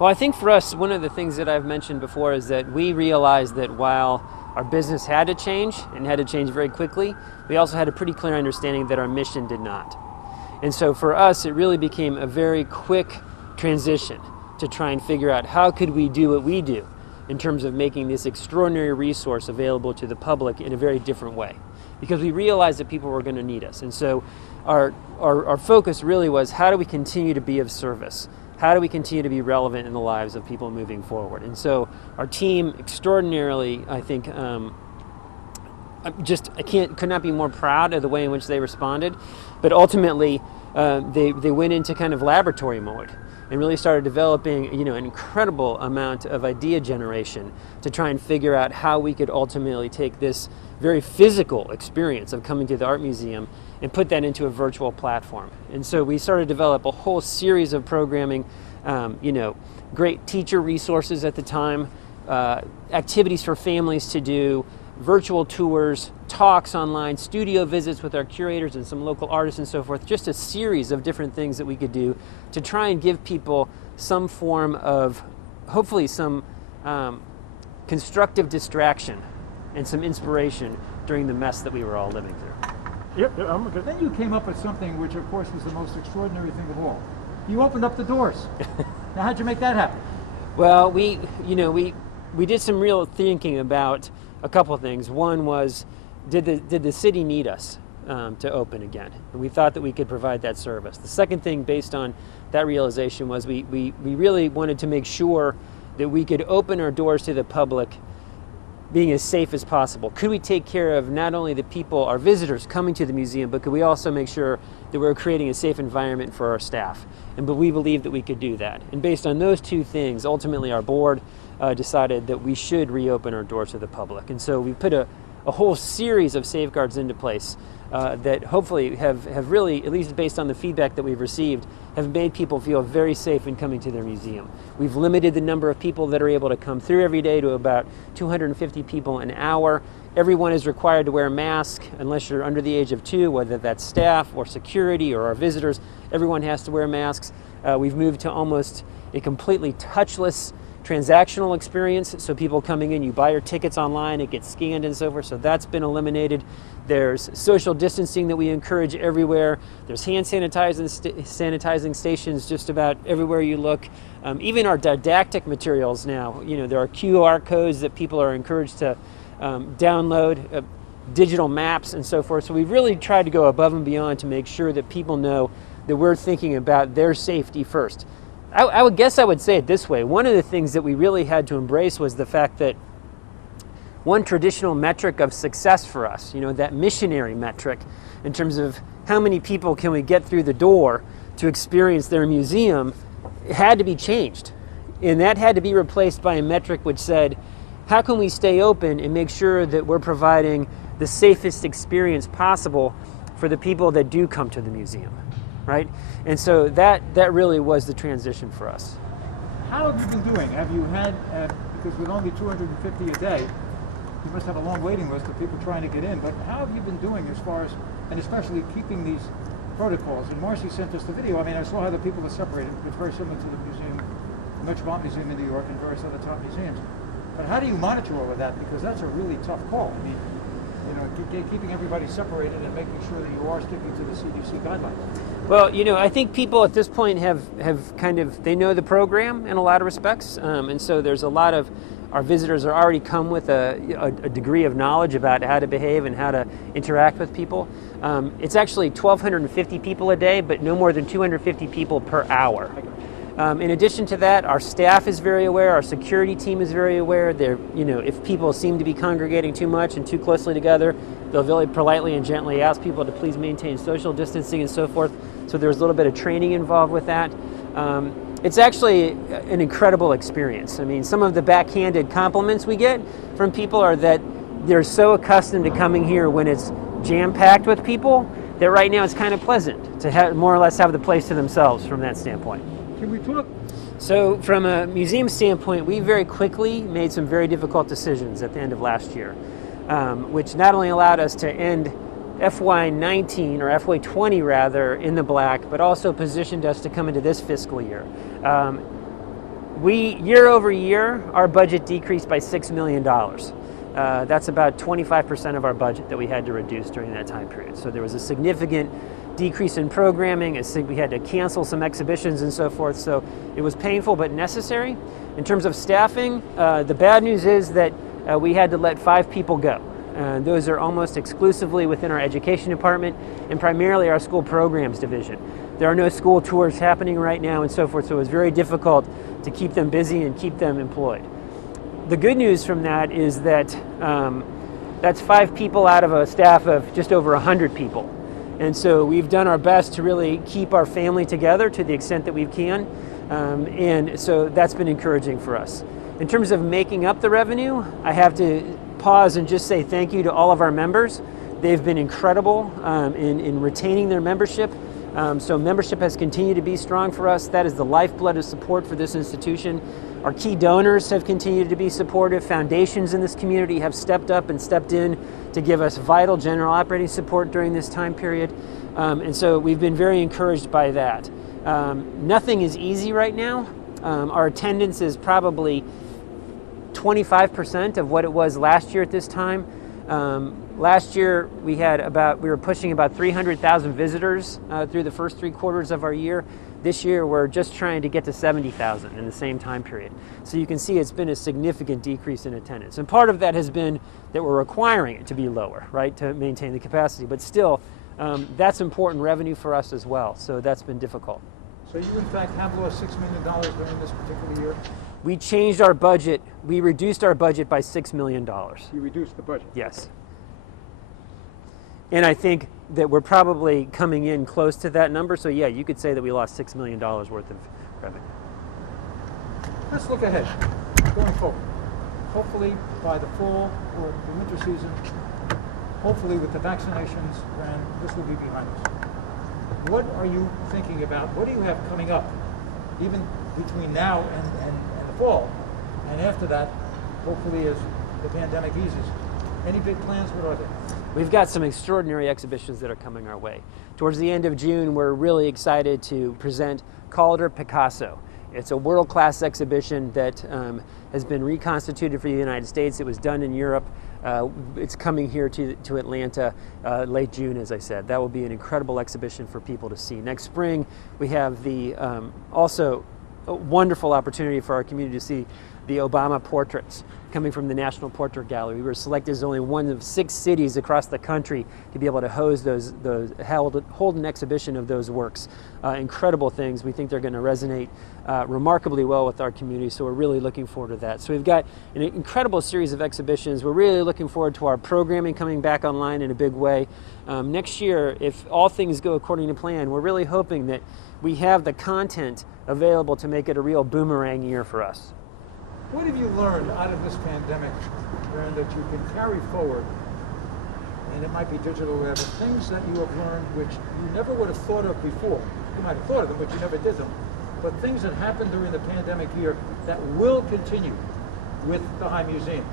Well, I think for us, one of the things that I've mentioned before is that we realized that while our business had to change and had to change very quickly, we also had a pretty clear understanding that our mission did not. And so for us, it really became a very quick transition to try and figure out how could we do what we do in terms of making this extraordinary resource available to the public in a very different way. Because we realized that people were going to need us. And so our focus really was, how do we continue to be of service? How do we continue to be relevant in the lives of people moving forward? And so our team extraordinarily, I think, could not be more proud of the way in which they responded. But ultimately, they went into kind of laboratory mode and really started developing, an incredible amount of idea generation to try and figure out how we could ultimately take this very physical experience of coming to the art museum and put that into a virtual platform. And so we started to develop a whole series of programming, great teacher resources at the time, activities for families to do, virtual tours, talks online, studio visits with our curators and some local artists and so forth, just a series of different things that we could do to try and give people some form of, hopefully some constructive distraction and some inspiration during the mess that we were all living through. Yep, I'm good. Then you came up with something which, of course, was the most extraordinary thing of all. You opened up the doors. Now, how'd you make that happen? Well, we did some real thinking about a couple of things. One was, did the city need us to open again? And we thought that we could provide that service. The second thing, based on that realization, was we really wanted to make sure that we could open our doors to the public being as safe as possible. Could we take care of not only the people, our visitors coming to the museum, but could we also make sure that we were creating a safe environment for our staff? But we believed that we could do that. And based on those two things, ultimately our board decided that we should reopen our doors to the public. And so we put a whole series of safeguards into place that hopefully have really, at least based on the feedback that we've received, have made people feel very safe in coming to their museum. We've limited the number of people that are able to come through every day to about 250 people an hour. Everyone is required to wear a mask unless you're under the age of 2, whether that's staff or security or our visitors. Everyone has to wear masks. We've moved to almost a completely touchless transactional experience. So people coming in, you buy your tickets online, it gets scanned and so forth. So that's been eliminated. There's social distancing that we encourage everywhere. There's hand sanitizing stations just about everywhere you look. Even our didactic materials now, there are QR codes that people are encouraged to download, digital maps and so forth. So we've really tried to go above and beyond to make sure that people know that we're thinking about their safety first. I would say it this way. One of the things that we really had to embrace was the fact that one traditional metric of success for us, that missionary metric in terms of how many people can we get through the door to experience their museum, had to be changed. And that had to be replaced by a metric which said, how can we stay open and make sure that we're providing the safest experience possible for the people that do come to the museum, right? And so that really was the transition for us. How have you been doing? Have you had, because with only 250 a day, you must have a long waiting list of people trying to get in, but how have you been doing as far as, and especially keeping these protocols? And Marcy sent us the video. I mean, I saw how the people are separated. It's very similar to the museum, the Metropolitan Museum in New York and various other top museums. But how do you monitor all of that? Because that's a really tough call. I mean, keeping everybody separated and making sure that you are sticking to the CDC guidelines. Well, I think people at this point have they know the program in a lot of respects. And so there's a lot of, our visitors are already come with a degree of knowledge about how to behave and how to interact with people. It's actually 1,250 people a day, but no more than 250 people per hour. In addition to that, our staff is very aware, our security team is very aware. If people seem to be congregating too much and too closely together, they'll very politely and gently ask people to please maintain social distancing and so forth. So there's a little bit of training involved with that. It's actually an incredible experience. I mean, some of the backhanded compliments we get from people are that they're so accustomed to coming here when it's jam-packed with people that right now it's kind of pleasant to more or less have the place to themselves from that standpoint. Can we talk? So from a museum standpoint, we very quickly made some very difficult decisions at the end of last year, which not only allowed us to end FY19 or FY20 rather in the black, but also positioned us to come into this fiscal year. Year over year, our budget decreased by $6 million. That's about 25% of our budget that we had to reduce during that time period. So there was a significant decrease in programming. We had to cancel some exhibitions and so forth. So it was painful but necessary. In terms of staffing, the bad news is that we had to let 5 people go. Those are almost exclusively within our education department and primarily our school programs division. There are no school tours happening right now and so forth, so it was very difficult to keep them busy and keep them employed. The good news from that is that that's 5 people out of a staff of just over 100 people. And so we've done our best to really keep our family together to the extent that we can. And so that's been encouraging for us. In terms of making up the revenue, I have to pause and just say thank you to all of our members. They've been incredible in retaining their membership. So membership has continued to be strong for us. That is the lifeblood of support for this institution. Our key donors have continued to be supportive. Foundations in this community have stepped up and stepped in to give us vital general operating support during this time period. And so we've been very encouraged by that. Nothing is easy right now. Our attendance is probably 25% of what it was last year at this time. Last year we were pushing about 300,000 visitors through the first 3 quarters of our year. This year we're just trying to get to 70,000 in the same time period. So you can see it's been a significant decrease in attendance. And part of that has been that we're requiring it to be lower, right, to maintain the capacity. But still, that's important revenue for us as well. So that's been difficult. So you in fact have lost $6 million during this particular year? We changed our budget. We reduced our budget by $6 million. You reduced the budget? Yes. And I think that we're probably coming in close to that number. So yeah, you could say that we lost $6 million worth of revenue. Let's look ahead, going forward. Hopefully by the fall or the winter season, hopefully with the vaccinations, and this will be behind us. What are you thinking about? What do you have coming up, even between now and the fall, and after that, hopefully as the pandemic eases? Any big plans? What are they? We've got some extraordinary exhibitions that are coming our way. Towards the end of June, we're really excited to present Calder Picasso. It's a world-class exhibition that has been reconstituted for the United States. It was done in Europe. It's coming here to Atlanta late June, as I said. That will be an incredible exhibition for people to see. Next spring, we have the also a wonderful opportunity for our community to see the Obama portraits coming from the National Portrait Gallery. We were selected as only one of 6 cities across the country to be able to host hold an exhibition of those works. Incredible things. We think they're going to resonate remarkably well with our community, so we're really looking forward to that. So we've got an incredible series of exhibitions. We're really looking forward to our programming coming back online in a big way. Next year, if all things go according to plan, we're really hoping that we have the content available to make it a real boomerang year for us. What have you learned out of this pandemic, Aaron, that you can carry forward? And it might be digital or whatever, things that you have learned which you never would have thought of before. You might have thought of them, but you never did them. But things that happened during the pandemic year that will continue with the High Museum.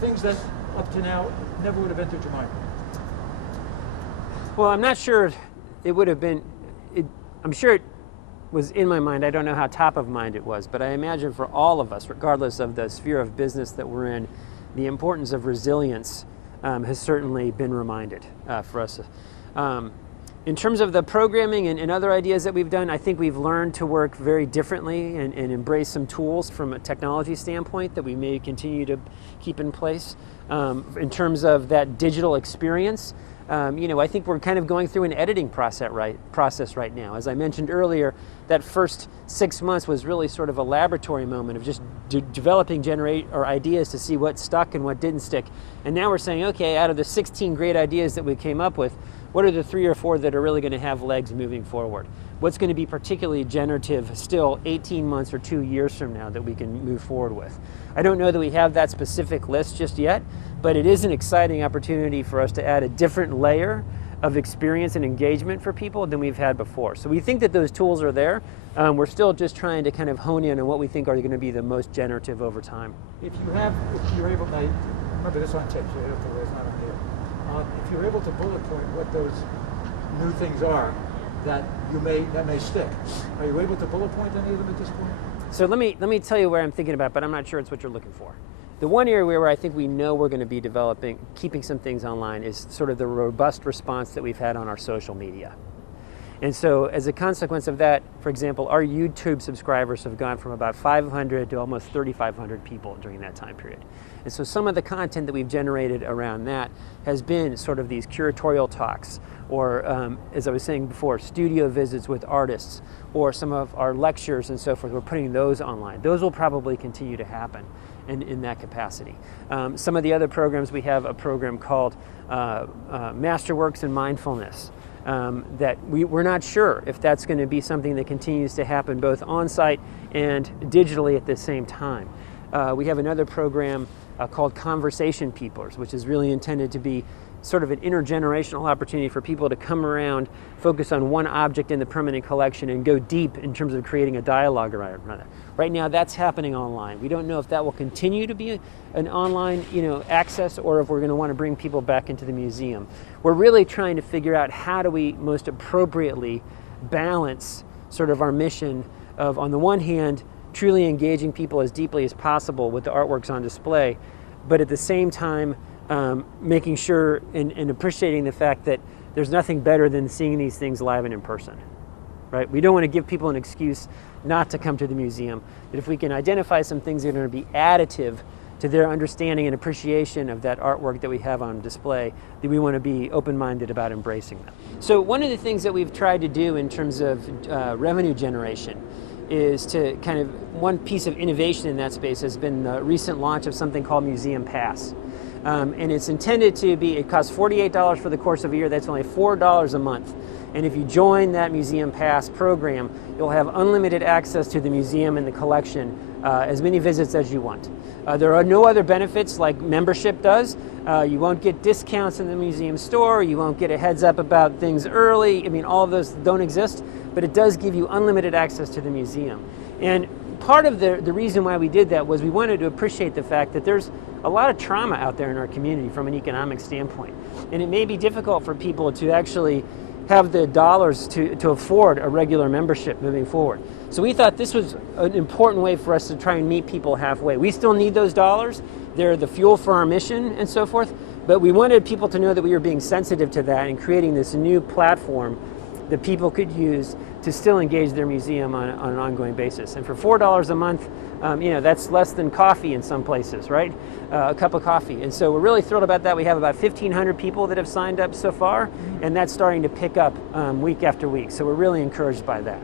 Things that up to now never would have entered your mind. Well, I'm not sure it would have been, I'm sure it was in my mind. I don't know how top of mind it was, but I imagine for all of us, regardless of the sphere of business that we're in, the importance of resilience has certainly been reminded for us. In terms of the programming and other ideas that we've done, I think we've learned to work very differently and embrace some tools from a technology standpoint that we may continue to keep in place. In terms of that digital experience, I think we're kind of going through an editing process right now. As I mentioned earlier, that first 6 months was really sort of a laboratory moment of just developing ideas to see what stuck and what didn't stick. And now we're saying, okay, out of the 16 great ideas that we came up with, what are the 3 or 4 that are really going to have legs moving forward? What's going to be particularly generative still 18 months or 2 years from now that we can move forward with? I don't know that we have that specific list just yet, but it is an exciting opportunity for us to add a different layer of experience and engagement for people than we've had before. So we think that those tools are there. We're still just trying to kind of hone in on what we think are going to be the most generative over time. If you're able, now remember this on tape, so you have to it's not on here. If you're able to bullet point what those new things are that may stick, are you able to bullet point any of them at this point? So let me tell you where I'm thinking about, but I'm not sure it's what you're looking for. The one area where I think we know we're going to be developing, keeping some things online, is sort of the robust response that we've had on our social media. And so as a consequence of that, for example, our YouTube subscribers have gone from about 500 to almost 3,500 people during that time period. And so some of the content that we've generated around that has been sort of these curatorial talks, or as I was saying before, studio visits with artists, or some of our lectures and so forth. We're putting those online. Those will probably continue to happen in that capacity. Some of the other programs, we have a program called Masterworks in Mindfulness, that we're not sure if that's going to be something that continues to happen both on-site and digitally at the same time. We have another program called Conversation Peoplers, which is really intended to be sort of an intergenerational opportunity for people to come around, focus on one object in the permanent collection, and go deep in terms of creating a dialogue around it. Right now, that's happening online. We don't know if that will continue to be an online, access, or if we're going to want to bring people back into the museum. We're really trying to figure out how do we most appropriately balance sort of our mission of, on the one hand, truly engaging people as deeply as possible with the artworks on display, but at the same time, making sure and appreciating the fact that there's nothing better than seeing these things live and in person, right? We don't want to give people an excuse not to come to the museum, but if we can identify some things that are going to be additive to their understanding and appreciation of that artwork that we have on display, then we want to be open-minded about embracing them. So one of the things that we've tried to do in terms of revenue generation is to kind of, one piece of innovation in that space has been the recent launch of something called Museum Pass. And it's intended to be, it costs $48 for the course of a year. That's only $4 a month. And if you join that Museum Pass program, you'll have unlimited access to the museum and the collection, as many visits as you want. There are no other benefits like membership does. You won't get discounts in the museum store. You won't get a heads up about things early. I mean, all of those don't exist, but it does give you unlimited access to the museum. And part of the reason why we did that was we wanted to appreciate the fact that there's a lot of trauma out there in our community from an economic standpoint. And it may be difficult for people to actually have the dollars to afford a regular membership moving forward. So we thought this was an important way for us to try and meet people halfway. We still need those dollars. They're the fuel for our mission and so forth. But we wanted people to know that we were being sensitive to that and creating this new platform that people could use to still engage their museum on an ongoing basis. And for $4 a month, that's less than coffee in some places, right? A cup of coffee. And so we're really thrilled about that. We have about 1,500 people that have signed up so far, and that's starting to pick up week after week. So we're really encouraged by that.